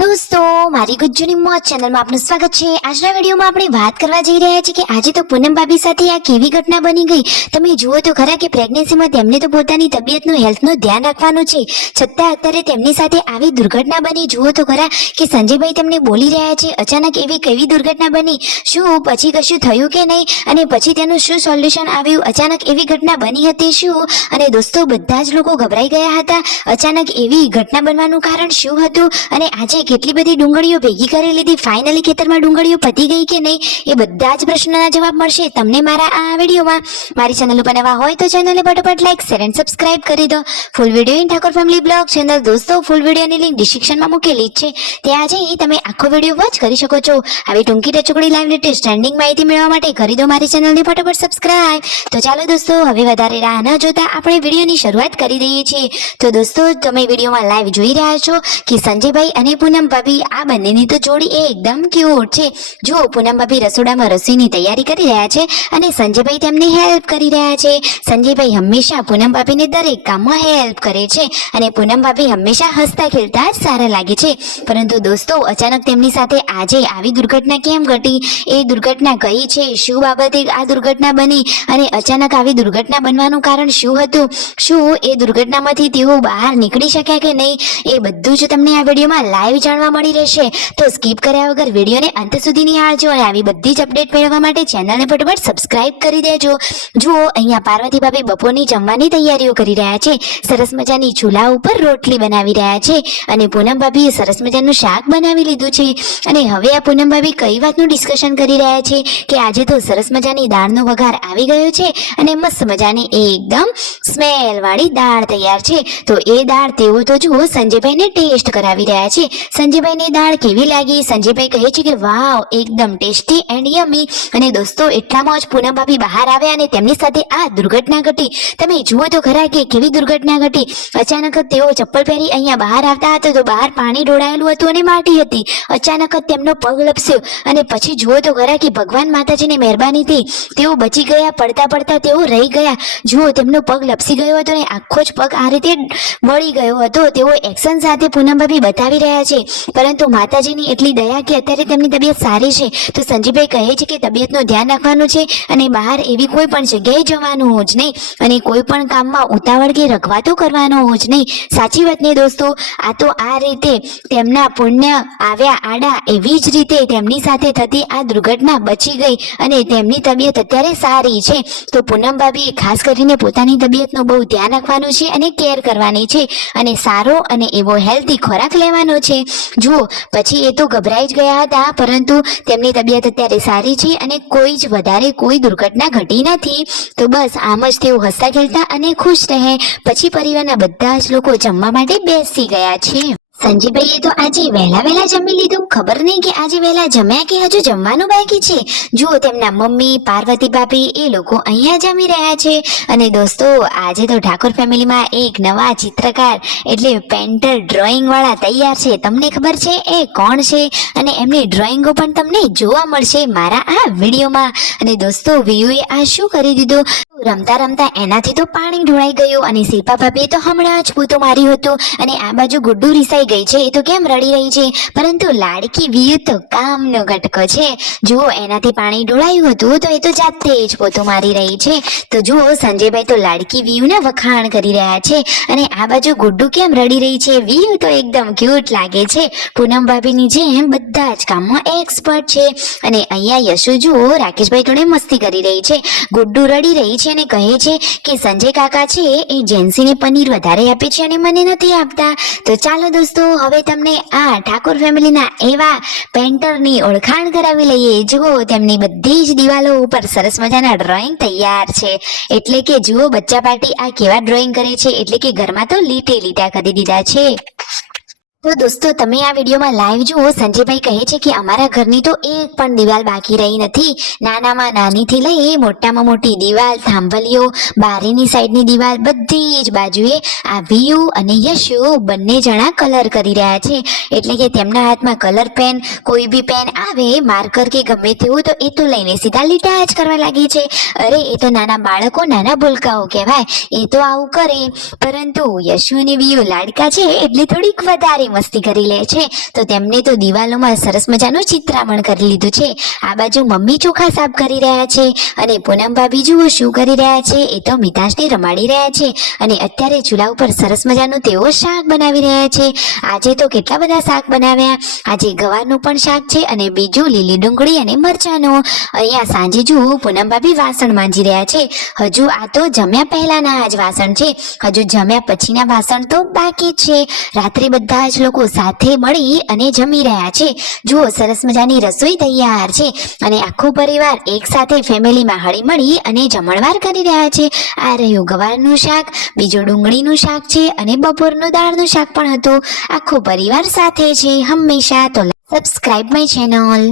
दोस्तों मारी गुज्जूनी मौज चैनल में आपનું સ્વાગત છે। આજના વિડીયોમાં આપણે વાત કરવા જઈ રહ્યા છીએ કે આજે તો પૂનમ ભાભી સાથે આ કેવી ઘટના બની ગઈ। તમે જુઓ તો ખરા કે પ્રેગ્નન્સીમાં તેમને તો પોતાની તબિયતનું હેલ્થનું ધ્યાન રાખવાનું છે, છતાં અત્યારે તેમની સાથે આવી દુર્ઘટના બની। જુઓ તો ખરા કે સંજયભાઈ તેમને બોલી રહ્યા છે, અચાનક એવી કેવી દુર્ઘટના બની, શું પછી કશું થયું કે નહીં અને પછી તેનું શું સોલ્યુશન આવ્યું, અચાનક એવી ઘટના બની હતી શું? અને દોસ્તો બધા જ લોકો ગભરાઈ ગયા હતા। અચાનક એવી ઘટના બનવાનું કારણ શું હતું અને આજે કેટલી બધી ડુંગળીઓ ભેગી કરી લીધી, ફાઇનલી ખેતરમાં ડુંગળીઓ પતી ગઈ કે નહીં, એ બધા જ પ્રશ્નોના જવાબ મળશે તમને મારા આ વિડીયોમાં। મારી ચેનલ ઉપર નવા હોય તો ચેનલને ફટાફટ લાઈક શેર એન્ડ સબસ્ક્રાઇબ કરી દો। Full video in Thakor family blog channel દોસ્તો ફૂલ વિડીયોની લિંક ડિસ્ક્રિપ્શનમાં મૂકેલી જ છે, ત્યાં જઈ તમે આખો વિડીયો વોચ કરી શકો છો। આવી ટૂંકી ટચુકડી લાઈવ લેટેસ્ટ ટ્રેન્ડિંગ માહિતી મેળવવા માટે કરી દો મારી ચેનલને ફટાફટ સબસ્ક્રાઇબ। તો ચાલો દોસ્તો હવે વધારે રાહ ન જોતા આપણે વિડીયોની શરૂઆત કરી દઈએ છીએ। તો દોસ્તો તમે વિડીયોમાં લાઈવ જોઈ રહ્યા છો કે સંજયભાઈ અને પૂનમ ભાભી આ બંનેની તો જોડી એકદમ ક્યુટ છે। જો પૂનમ ભાભી રસોડામાં રસોઈની તૈયારી કરી રહ્યા છે અને સંજયભાઈ તેમને હેલ્પ કરી રહ્યા છે। સંજયભાઈ હંમેશા પૂનમ ભાભીને દરેક કામમાં હેલ્પ કરે છે અને પૂનમ ભાભી હંમેશા હસતા ખેલતા જ સારા લાગે છે। પરંતુ દોસ્તો અચાનક તેમની સાથે આજે આવી દુર્ઘટના કેમ ઘટી, એ દુર્ઘટના કઈ છે, શું બાબતે આ દુર્ઘટના બની અને અચાનક આવી દુર્ઘટના બનવાનું કારણ શું હતું, શું એ દુર્ઘટનામાંથી તેઓ બહાર નીકળી શક્યા કે નહીં, એ બધું જ તમને આ વિડીયોમાં લાઈવ જાણવા મળી રહેશે। તો સ્કીપ કર્યા વગર વિડીયોને અંત સુધી નિહાળજો અને આવી બધી જ અપડેટ મેળવવા માટે ચેનલને ફટાફટ સબસ્ક્રાઇબ કરી દેજો। જુઓ અહીંયા પાર્વતી ભાભી બપોરની જમવાની તૈયારીઓ કરી રહ્યા છે, સરસ મજાની ચૂલા ઉપર રોટલી બનાવી રહ્યા છે અને પૂનમ ભાભીએ સરસ મજાનું શાક બનાવી લીધું છે। અને હવે આ પૂનમ ભાભી કઈ વાતનું ડિસ્કશન કરી રહ્યા છે કે આજે તો સરસ મજાની દાળનો વઘાર આવી ગયો છે અને મસ્ત મજાની એકદમ સ્મેલ વાળી દાળ તૈયાર છે। તો એ દાળ તેઓ તો જુઓ સંજયભાઈને ટેસ્ટ કરાવી રહ્યા છે। સંજયભાઈને દાળ કેવી લાગી? સંજયભાઈ કહે છે કે વાવ એકદમ ટેસ્ટી એન્ડ યમી। અને દોસ્તો એટલામાં જ પૂનમ ભાભી બહાર આવ્યા અને તેમની સાથે આ દુર્ઘટના ઘટી। તમે જુઓ તો ખરા કે કેવી દુર્ઘટના ઘટી। અચાનક જ તેઓ ચપ્પલ પહેરી અહીંયા બહાર આવતા હતા તો બહાર પાણી ઢોળાયેલું હતું અને માટી હતી। અચાનક જ તેમનો પગ લપસ્યો અને પછી જુઓ તો ખરા કે ભગવાન માતાજીની મહેરબાનીથી તેઓ બચી ગયા, પડતા પડતા તેઓ રહી ગયા। જુઓ તેમનો પગ લપસી ગયો હતો અને આખો જ પગ આ રીતે વળી ગયો હતો। તેઓ એક્શન સાથે પૂનમ ભાભી બતાવી રહ્યા છે, પરંતુ માતાજીની એટલી દયા કે અત્યારે તેમની તબિયત સારી છે। તો સંજયભાઈ કહે છે કે તબિયતનું ધ્યાન રાખવાનું છે અને બહાર એવી કોઈ પણ જગ્યાએ જવાનું જ નહીં અને કોઈ પણ કામમાં ઉતાવળ કે રખવાતો કરવાનો જ નહીં। સાચી વાત ને દોસ્તો, આ તો આ રીતે તેમના પુણ્ય આવ્યા આડા, એવી જ રીતે તેમની સાથે થતી આ દુર્ઘટના બચી ગઈ અને તેમની તબિયત અત્યારે સારી છે। તો પૂનમ ભાભીએ ખાસ કરીને પોતાની તબિયતનું બહુ ધ્યાન રાખવાનું છે અને કેર કરવાની છે અને સારો અને એવો હેલ્ધી ખોરાક લેવાનો છે। જુઓ પછી એ તો ગભરાઈ જ ગયા હતા, પરંતુ તેમની તબિયત અત્યારે સારી છે અને કોઈ જ વધારે કોઈ દુર્ઘટના ઘટી નથી। તો બસ આમ જ તેઓ હસતા ખેલતા અને ખુશ રહે। પછી પરિવારના બધા જ લોકો જમવા માટે બેસી ગયા છે। સંજયભાઈએ તો આજે વહેલા જમી લીધું, ખબર નહીં કે આજે વહેલા જમ્યા કે હજુ જમવાનું બાકી છે। જુઓ તેમના મમ્મી પાર્વતી ભાભી એ લોકો અહીંયા જમી રહ્યા છે। અને દોસ્તો આજે તો ઠાકોર ફેમિલીમાં એક નવા ચિત્રકાર એટલે પેન્ટર ડ્રોઈંગ વાળા તૈયાર છે। તમને ખબર છે એ કોણ છે અને એમની ડ્રોઈંગો પણ તમને જોવા મળશે મારા આ વિડીયોમાં। અને દોસ્તો વિયુએ આ શું કરી દીધું, રમતા રમતા એનાથી તો પાણી ઢોળાઈ ગયું અને શિલ્પા ભાભીએ તો હમણાં જ પોતું માર્યું હતું અને આ બાજુ ગુડ્ડુ રીસાઈ ગઈ છે, એ તો કેમ રડી રહી છે, પરંતુ લાડકી વિયુ તો કામનો ગટકો છે। જુઓ એનાથી પાણી ઢોળાયું હતું તો એ તો જાતે જ પોતું મારી રહી છે। તો જુઓ સંજયભાઈ તો લાડકી વિયુના વખાણ કરી રહ્યા છે અને આ બાજુ ગુડ્ડુ કેમ રડી રહી છે, વિયુ તો એકદમ ક્યુટ લાગે છે। પૂનમ ભાભીની જેમ બધા જ કામમાં એક્સપર્ટ છે। અને અહીંયા યશુ જુઓ રાકેશભાઈ જોડે મસ્તી કરી રહી છે, ગુડ્ડુ રડી રહી છે અને કહે છે કે સંજય કાકા છે એ જેન્સીને પનીર વધારે આપે છે અને મને નથી આપતા। તો ચાલો દોસ્તો હવે તમને આ ઠાકોર ફેમિલીના એવા પેન્ટરની ઓળખાણ કરાવી લઈએ। જુઓ તેમની બધી જ દિવાલો ઉપર સરસ મજાના ડ્રોઈંગ તૈયાર છે, એટલે કે જુઓ બચ્ચા પાર્ટી આ કેવા ડ્રોઈંગ કરે છે, એટલે કે ઘરમાં તો લીટા કરી દીધા છે। તો દોસ્તો તમે આ વિડીયોમાં લાઈવ જુઓ, સંજયભાઈ કહે છે કે અમારા ઘરની તો એક પણ દિવાલ બાકી રહી નથી। નાનામાં નાનીથી લઈ મોટામાં મોટી દિવાલ, થાંભલીઓ, બારીની સાઈડની દિવાલ, બધી જ બાજુએ આ વિયુ અને યશુ બંને જણા કલર કરી રહ્યા છે। એટલે કે તેમના હાથમાં કલર પેન, કોઈ બી પેન આવે માર્કર કે ગમે તેવું તો એ તો લઈને સીધા લીટા જ કરવા લાગી છે। અરે એ તો નાના બાળકો, નાના ભૂલકાઓ કહેવાય, એ તો આવું કરે। પરંતુ યશુ અને વિયુ લાડકા છે એટલે થોડીક વધારે મસ્તી કરી લે છે. તો તેમને તો દિવાલોમાં સરસ મજાનું ચિત્રામણ કરી લીધું છે. આ બાજુ મમ્મી ચોખા સાફ કરી રહ્યા છે અને પૂનમ ભાભી જુઓ શું કરી રહ્યા છે, એ તો મિતાશને રમાડી રહ્યા છે અને અત્યારે ચૂલા ઉપર સરસ મજાનું તેઓ શાક બનાવી રહ્યા છે. આજે તો કેટલા બધા શાક બનાવ્યા. આજે ગવારનું પણ શાક છે અને બીજું લીલી ડુંગળી અને મરચાંનું. અહીંયા સાંજે જુઓ પૂનમ ભાભી વાસણ માંજી રહ્યા છે. હજુ આ તો જમ્યા પહેલાના જ વાસણ છે, હજુ જમ્યા પછીના વાસણ તો બાકી છે. રાત્રે બધા જ લોકો સાથે મળી અને જમી રહ્યા છે. જુઓ સરસ મજાની રસોઈ તૈયાર છે અને આખો પરિવાર એક સાથે ફેમિલીમાં હળી મળી અને જમણવાર કરી રહ્યા છે. આ રહ્યું ગવારનું શાક, બીજું ડુંગળીનું શાક છે અને બપોરનું દાળનું શાક પણ હતું. આખો પરિવાર સાથે છે હંમેશા. તો સબસ્ક્રાઇબ માય ચેનલ.